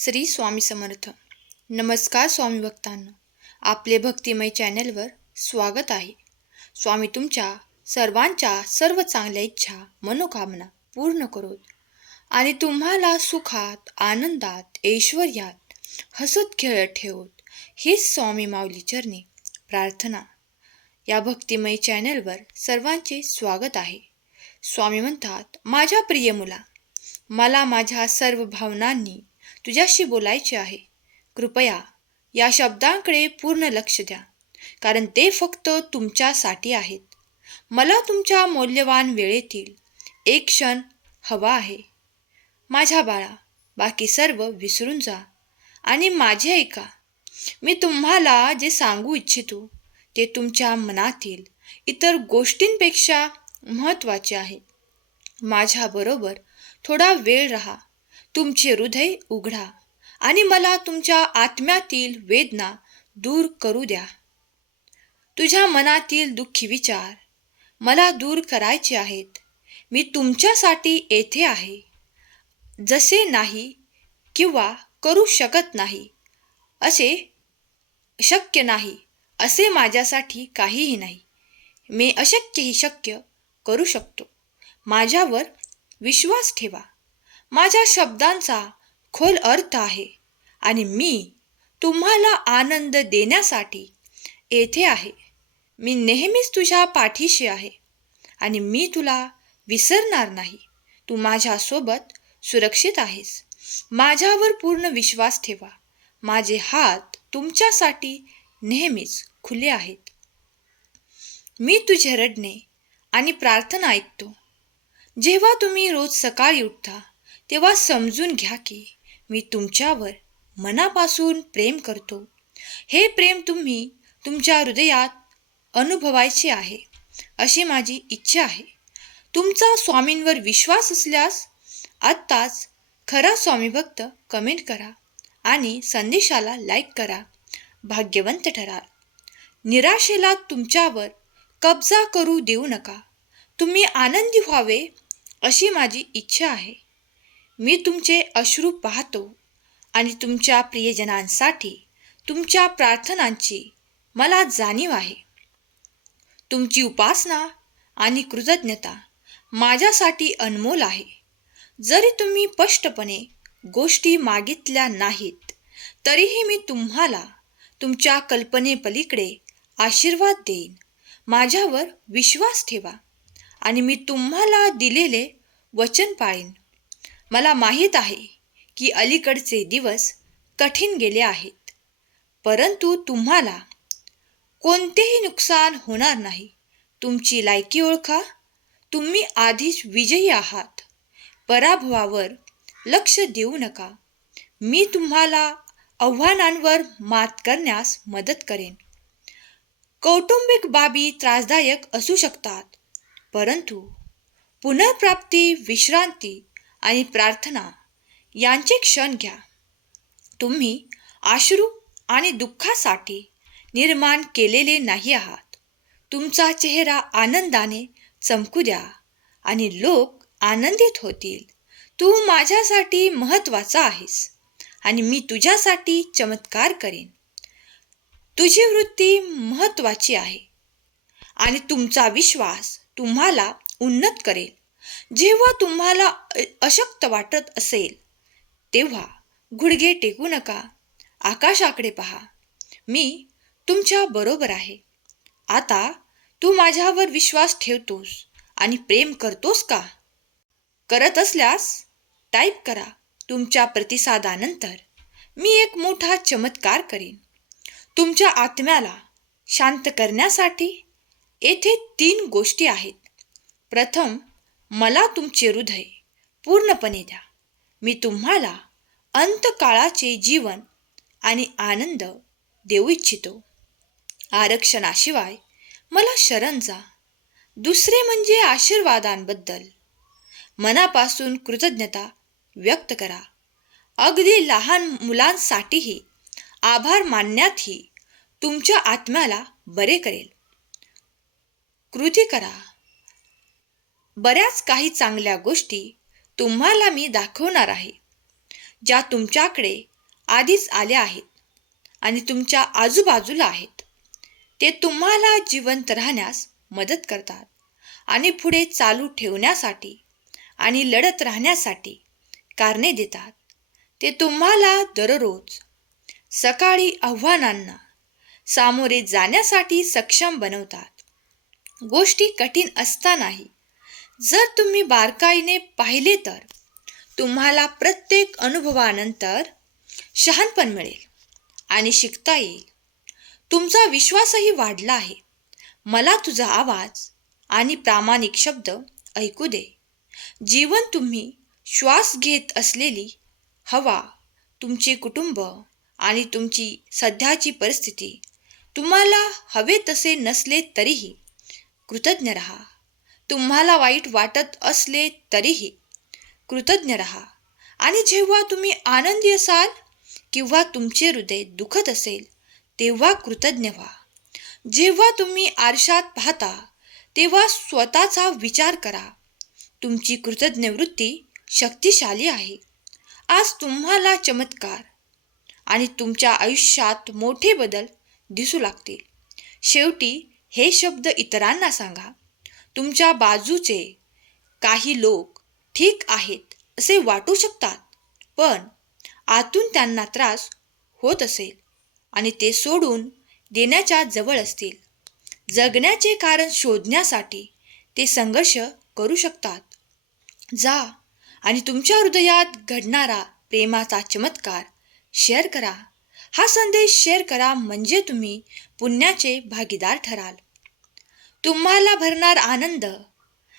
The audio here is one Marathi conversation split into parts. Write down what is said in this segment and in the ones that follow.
श्री स्वामी समर्थ. नमस्कार स्वामी भक्तांना. आपले भक्तिमय चॅनलवर स्वागत आहे. स्वामी तुमच्या सर्वांच्या सर्व चांगल्या इच्छा मनोकामना पूर्ण करोत. आणि तुम्हाला सुखात आनंदात ऐश्वर्यात हसत खेळत ठेवत हीच स्वामी माऊली चरणी प्रार्थना. या भक्तिमय चॅनलवर सर्वांचे स्वागत आहे. स्वामी म्हणतात माझ्या प्रिय मुला मला माझ्या सर्व भावनांनी तुझ्याशी बोलायचे आहे. कृपया या शब्दांकडे पूर्ण लक्ष द्या. कारण ते फक्त तुमच्यासाठी आहेत. मला तुमच्या मौल्यवान वेळेतील एक क्षण हवा आहे. माझ्या बाळा बाकी सर्व विसरून जा आणि माझे ऐका. मी तुम्हाला जे सांगू इच्छितो ते तुमच्या मनातील इतर गोष्टींपेक्षा महत्त्वाचे आहे. माझ्याबरोबर थोडा वेळ राहा. तुमचे हृदय उघडा आणि मला तुमच्या आत्म्यातील वेदना दूर करू द्या. तुझ्या मनातील दुःखी विचार मला दूर करायचे आहेत. मी तुमच्यासाठी येथे आहे. जसे नाही किंवा करू शकत नाही असे शक्य नाही असे माझ्यासाठी काहीही नाही. मी अशक्यही शक्य करू शकतो. माझ्यावर विश्वास ठेवा. माझ्या शब्दांचा खोल अर्थ आहे आणि मी तुम्हाला आनंद देण्यासाठी येथे आहे. मी नेहमीच तुझ्या पाठीशी आहे आणि मी तुला विसरणार नाही. तू माझ्यासोबत सुरक्षित आहेस. माझ्यावर पूर्ण विश्वास ठेवा. माझे हात तुमच्यासाठी नेहमीच खुले आहेत. मी तुझे रडणे आणि प्रार्थना ऐकतो. जेव्हा तुम्ही रोज सकाळी उठता तेव्हा समजून घ्या की मी तुमच्यावर मनापासून प्रेम करतो. हे प्रेम तुम्ही तुमच्या हृदयात अनुभवायचे आहे अशी माझी इच्छा आहे. तुमचा स्वामींवर विश्वास असल्यास आत्ताच खरा स्वामीभक्त कमेंट करा आणि संदेशाला लाईक करा. भाग्यवंत ठराल. निराशेला तुमच्यावर कब्जा करू देऊ नका. तुम्ही आनंदी व्हावे अशी माझी इच्छा आहे. मी तुमचे अश्रू पाहतो आणि तुमच्या प्रियजनांसाठी तुमच्या प्रार्थनांची मला जाणीव आहे. तुमची उपासना आणि कृतज्ञता माझ्यासाठी अनमोल आहे. जरी तुम्ही स्पष्टपणे गोष्टी मागितल्या नाहीत तरीही मी तुम्हाला तुमच्या कल्पनेपलीकडे आशीर्वाद देईन. माझ्यावर विश्वास ठेवा आणि मी तुम्हाला दिलेले वचन पाळीन. मला माहीत आहे की अलीकडचे दिवस कठीण गेले आहेत. परंतु तुम्हाला कोणतेही नुकसान होणार नाही. तुमची लायकी ओळखा. तुम्ही आधीच विजयी आहात. पराभवावर लक्ष देऊ नका. मी तुम्हाला आव्हानांवर मात करण्यास मदत करेन. कौटुंबिक बाबी त्रासदायक असू शकतात. परंतु पुनर्प्राप्ती विश्रांती आणि प्रार्थना यांचे क्षण घ्या. तुम्ही आश्रू आणि दुःखासाठी निर्माण केलेले नाही आहात. तुमचा चेहरा आनंदाने चमकू द्या आणि लोक आनंदित होतील. तू माझ्यासाठी महत्त्वाचा आहेस आणि मी तुझ्यासाठी चमत्कार करेन. तुझी वृत्ती महत्त्वाची आहे आणि तुमचा विश्वास तुम्हाला उन्नत करेल. जेव्हा तुम्हाला अशक्त वाटत असेल तेव्हा गुडघे टेकू नका. आकाशाकडे पहा. मी तुमच्या बरोबर आहे. आता तू माझ्यावर विश्वास ठेवतोस आणि प्रेम करतोस का? करत असल्यास टाईप करा तुमच्या प्रतिसादानंतर. मी एक मोठा चमत्कार करीन. तुमच्या आत्म्याला शांत करण्यासाठी येथे तीन गोष्टी आहेत. प्रथम मला तुमचे हृदय पूर्णपणे द्या. मी तुम्हाला अंतकाळाचे जीवन आणि आनंद देऊ इच्छितो. आरक्षणाशिवाय मला शरण जा. दुसरे म्हणजे आशीर्वादांबद्दल. मनापासून कृतज्ञता व्यक्त करा. अगदी लहान मुलांसाठीही आभार मानण्यातही तुमच्या आत्म्याला बरे करेल. कृती करा. बऱ्याच काही चांगल्या गोष्टी तुम्हाला मी दाखवणार आहे ज्या तुमच्याकडे आधीच आल्या आहेत आणि तुमच्या आजूबाजूला आहेत. ते तुम्हाला जिवंत राहण्यास मदत करतात आणि पुढे चालू ठेवण्यासाठी आणि लढत राहण्यासाठी कारणे देतात. ते तुम्हाला दररोज सकाळी आव्हानांना सामोरे जाण्यासाठी सक्षम बनवतात. गोष्टी कठीण असतानाही जर तुम्ही बारकाईने पाहिले तर तुम्हाला प्रत्येक अनुभवानंतर शहाणपण मिळेल आणि शिकता येईल. तुमचा विश्वासही वाढला आहे. मला तुझा आवाज आणि प्रामाणिक शब्द ऐकू दे. जीवन तुम्ही श्वास घेत असलेली हवा तुमचे कुटुंब आणि तुमची सध्याची परिस्थिती तुम्हाला हवे तसे नसले तरीही कृतज्ञ रहा. तुम्हाला वाईट वाटत असले तरीही कृतज्ञ रहा. आणि जेव्हा तुम्ही आनंदी असाल किंवा तुमचे हृदय दुखत असेल तेव्हा कृतज्ञ व्हा. जेव्हा तुम्ही आरशात पाहता तेव्हा स्वतःचा विचार करा. तुमची कृतज्ञ वृत्ती शक्तिशाली आहे. आज तुम्हाला चमत्कार आणि तुमच्या आयुष्यात मोठे बदल दिसू लागतील. शेवटी हे शब्द इतरांना सांगा. तुमच्या बाजूचे काही लोक ठीक आहेत असे वाटू शकतात. पण आतून त्यांना त्रास होत असेल आणि ते सोडून देण्याच्या जवळ असतील. जगण्याचे कारण शोधण्यासाठी ते संघर्ष करू शकतात. जा आणि तुमच्या हृदयात घडणारा प्रेमाचा चमत्कार शेअर करा. हा संदेश शेअर करा म्हणजे तुम्ही पुण्याचे भागीदार ठराल. तुम्हाला भरणार आनंद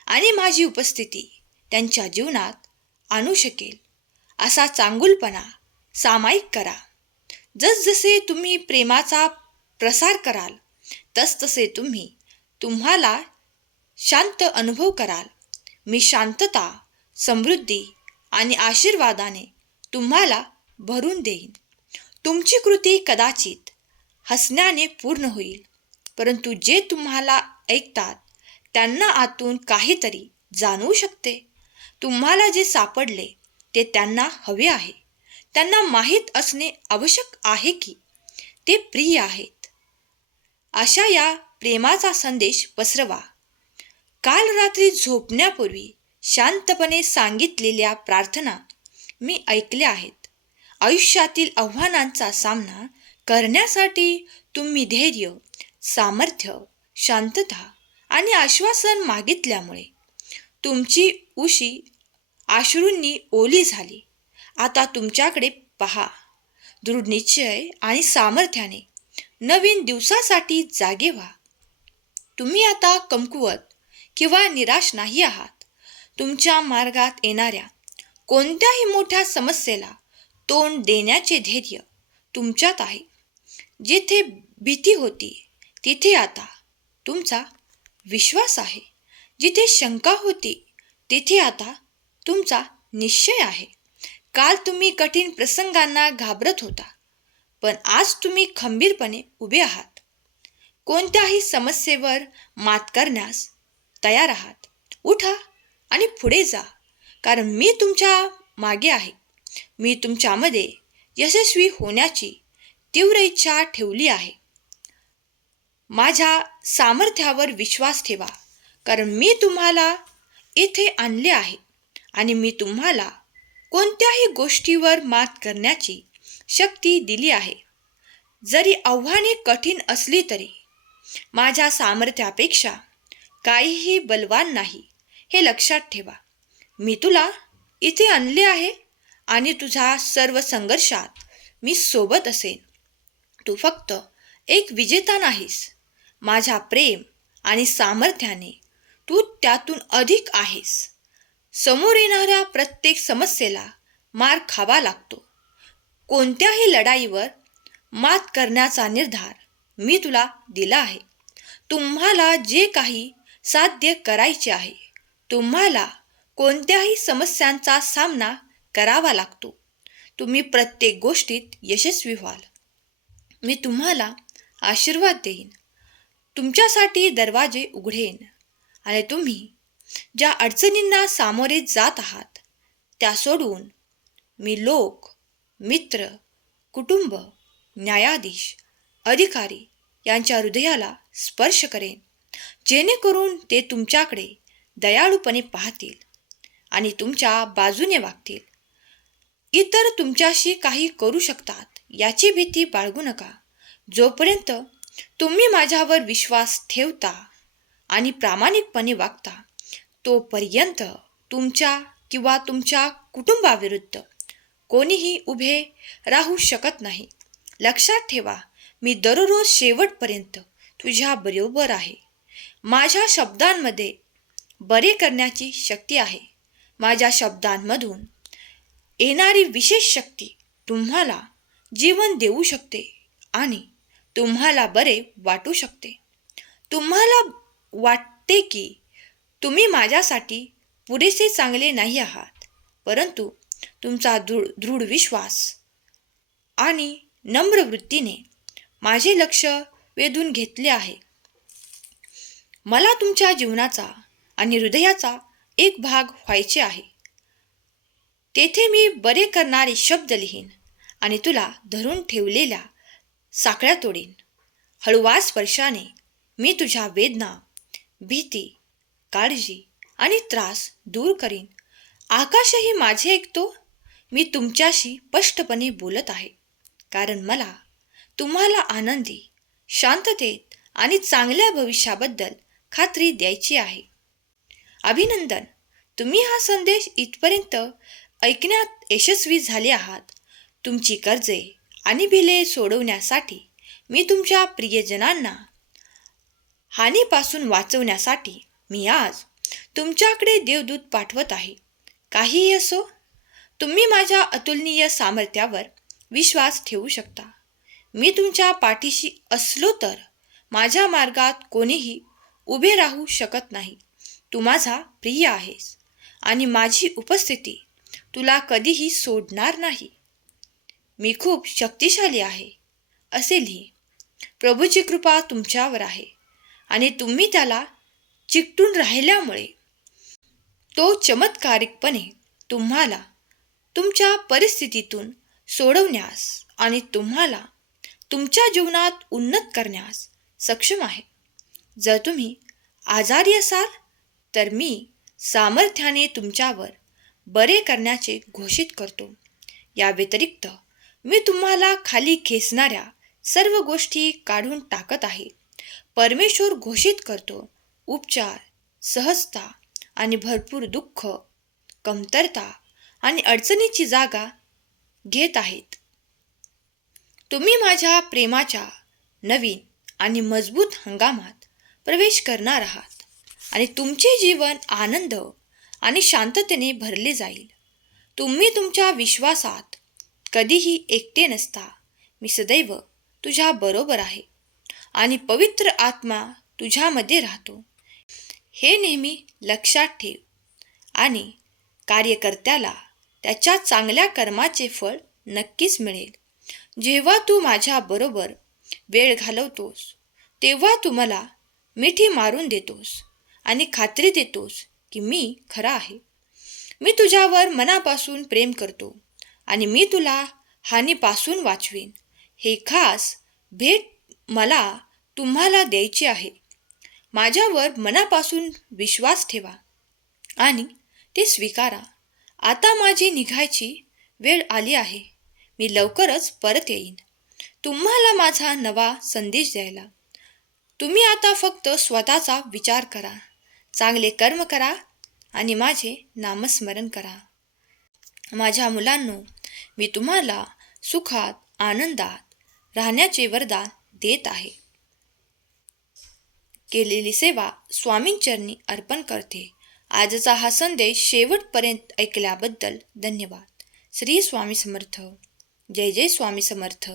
आणि माझी उपस्थिती त्यांच्या जीवनात आणू शकेल. असा चांगुलपणा सामायिक करा. जसजसे तुम्ही प्रेमाचा प्रसार कराल तसतसे तुम्ही तुम्हाला शांत अनुभव कराल. मी शांतता समृद्धी आणि आशीर्वादाने तुम्हाला भरून देईन. तुमची कृती कदाचित हसण्याने पूर्ण होईल परंतु जे तुम्हाला ऐकतात. त्यांना आतून काहीतरी जाणवू शकते. तुम्हाला जे सापडले ते त्यांना हवे आहे. त्यांना माहीत असणे आवश्यक आहे की ते प्रिय आहेत. अशा या प्रेमाचा संदेश पसरवा. काल रात्री झोपण्यापूर्वी शांतपणे सांगितलेल्या प्रार्थना मी ऐकल्या आहेत. आयुष्यातील आव्हानांचा सामना करण्यासाठी तुम्ही धैर्य सामर्थ्य शांतता आणि आश्वासन मागितल्यामुळे तुमची उशी आश्रूंनी ओली झाली. आता तुमच्याकडे पहा. दृढ निश्चय आणि सामर्थ्याने नवीन दिवसासाठी जागे व्हा. तुम्ही आता कमकुवत किंवा निराश नाही आहात. तुमच्या मार्गात येणाऱ्या कोणत्याही मोठ्या समस्येला तोंड देण्याचे धैर्य तुमच्यात आहे. जिथे भीती होती तिथे आता तुमचा विश्वास आहे. जिथे शंका होती तिथे आता तुमचा निश्चय आहे. काल तुम्ही कठीण प्रसंगांना घाबरत होता पण आज तुम्ही खंबीरपणे उभे आहात. कोणत्याही समस्येवर मात करण्यास तयार आहात. उठा आणि पुढे जा कारण मी तुमच्या मागे आहे. मी तुमच्यामध्ये यशस्वी होण्याची तीव्र इच्छा ठेवली आहे. माझ्या सामर्थ्यावर विश्वास ठेवा. कारण मी तुम्हाला इथे आणले आहे आणि मी तुम्हाला कोणत्याही गोष्टीवर मात करण्याची शक्ती दिली आहे. जरी आव्हाने कठीण असली तरी माझ्या सामर्थ्यापेक्षा काहीही बलवान नाही हे लक्षात ठेवा. मी तुला इथे आणले आहे आणि तुझा सर्व संघर्षात मी सोबत असेन. तू फक्त एक विजेता नाहीस. माझ्या प्रेम आणि सामर्थ्याने तू त्यातून अधिक आहेस. समोर येणाऱ्या प्रत्येक समस्येला मार खावा लागतो. कोणत्याही लढाईवर मात करण्याचा निर्धार मी तुला दिला आहे. तुम्हाला जे काही साध्य करायचे आहे तुम्हाला कोणत्याही समस्यांचा सामना करावा लागतो. तुम्ही प्रत्येक गोष्टीत यशस्वी व्हाल. मी तुम्हाला आशीर्वाद देईन. तुमच्यासाठी दरवाजे उघडेन. आणि तुम्ही ज्या अडचणींना सामोरे जात आहात त्या सोडून मी लोक मित्र कुटुंब न्यायाधीश अधिकारी यांच्या हृदयाला स्पर्श करेन जेणेकरून ते तुमच्याकडे दयाळूपणे पाहतील आणि तुमच्या बाजूने वागतील. इतर तुमच्याशी काही करू शकतात याची भीती बाळगू नका. जोपर्यंत तुम्ही माझ्यावर विश्वास ठेवता आणि प्रामाणिकपणे वागता तोपर्यंत तुमच्या किंवा तुमच्या कुटुंबाविरुद्ध कोणीही उभे राहू शकत नाही. लक्षात ठेवा मी दररोज शेवटपर्यंत तुझ्या बरोबर आहे. माझ्या शब्दांमध्ये बरे करण्याची शक्ती आहे. माझ्या शब्दांमधून येणारी विशेष शक्ती तुम्हाला जीवन देऊ शकते आणि तुम्हाला बरे वाटू शकते. तुम्हाला वाटते की तुम्ही माझ्यासाठी पुरेसे चांगले नाही आहात परंतु तुमचा दृढ दृढ विश्वास आणि नम्र वृत्तीने माझे लक्ष वेधून घेतले आहे. मला तुमच्या जीवनाचा आणि हृदयाचा एक भाग व्हायचे आहे. तेथे मी बरे करणारे शब्द लिहीन आणि तुला धरून ठेवलेल्या साखळ्या तोडीन. हळुवा स्पर्शाने मी तुझ्या वेदना भीती काळजी आणि त्रास दूर करीन. आकाशही माझे ऐकतो. मी तुमच्याशी स्पष्टपणे बोलत आहे. कारण मला तुम्हाला आनंदी शांततेत आणि चांगल्या भविष्याबद्दल खात्री द्यायची आहे. अभिनंदन. तुम्ही हा संदेश इथपर्यंत ऐकण्यात यशस्वी झाले आहात. तुमची कर्जे आणि बिले सोडवण्यासाठी मी तुमच्या प्रियजनांना हानीपासून वाचवण्यासाठी मी आज तुमच्याकडे देवदूत पाठवत आहे. काहीही असो तुम्ही माझ्या अतुलनीय सामर्थ्यावर विश्वास ठेवू शकता. मी तुमच्या पाठीशी असलो तर माझ्या मार्गात कोणीही उभे राहू शकत नाही. तू माझा प्रिय आहेस आणि माझी उपस्थिती तुला कधीही सोडणार नाही. मी खूप शक्तिशाली आहे असे लिही. प्रभूची कृपा तुमच्यावर आहे आणि तुम्ही त्याला चिकटून राहिल्यामुळे. तो चमत्कारिकपणे तुम्हाला तुमच्या परिस्थितीतून सोडवण्यास आणि तुम्हाला तुमच्या जीवनात उन्नत करण्यास सक्षम आहे. जर तुम्ही आजारी असाल तर मी सामर्थ्याने तुमच्यावर बरे करण्याचे घोषित करतो. या व्यतिरिक्त मी तुम्हाला खाली खेचणाऱ्या सर्व गोष्टी काढून टाकत आहे. परमेश्वर घोषित करतो उपचार सहजता आणि भरपूर दुःख कमतरता आणि अडचणीची जागा घेत आहेत. तुम्ही माझ्या प्रेमाच्या नवीन आणि मजबूत हंगामात प्रवेश करणार आहात आणि तुमचे जीवन आनंद आणि शांततेने भरले जाईल. तुम्ही तुमच्या विश्वासात कधीही एकटे नसता. मी सदैव तुझ्या बरोबर आहे आणि पवित्र आत्मा तुझ्यामध्ये राहतो. हे नेहमी लक्षात ठेव आणि कार्यकर्त्याला त्याच्या चांगल्या कर्माचे फळ नक्कीच मिळेल. जेव्हा तू माझ्याबरोबर वेळ घालवतोस तेव्हा तू मला मिठी मारून देतोस आणि खात्री देतोस की मी खरा आहे. मी तुझ्यावर मनापासून प्रेम करतो. आणि मी तुला हानीपासून वाचवीन. हे खास भेट मला तुम्हाला द्यायची आहे. माझ्यावर मनापासून विश्वास ठेवा आणि ते स्वीकारा. आता माझी निघायची वेळ आली आहे. मी लवकरच परत येईन. तुम्हाला माझा नवा संदेश द्यायला. तुम्ही आता फक्त स्वतःचा विचार करा. चांगले कर्म करा आणि माझे नामस्मरण करा. माझ्या मुलांनो मी तुम्हाला सुखात आनंदात राहण्याचे वरदान देत आहे. केलेली सेवा स्वामींचरणी अर्पण करते. आजचा हा संदेश शेवटपर्यंत ऐकल्याबद्दल धन्यवाद. श्री स्वामी समर्थ. जय जय स्वामी समर्थ.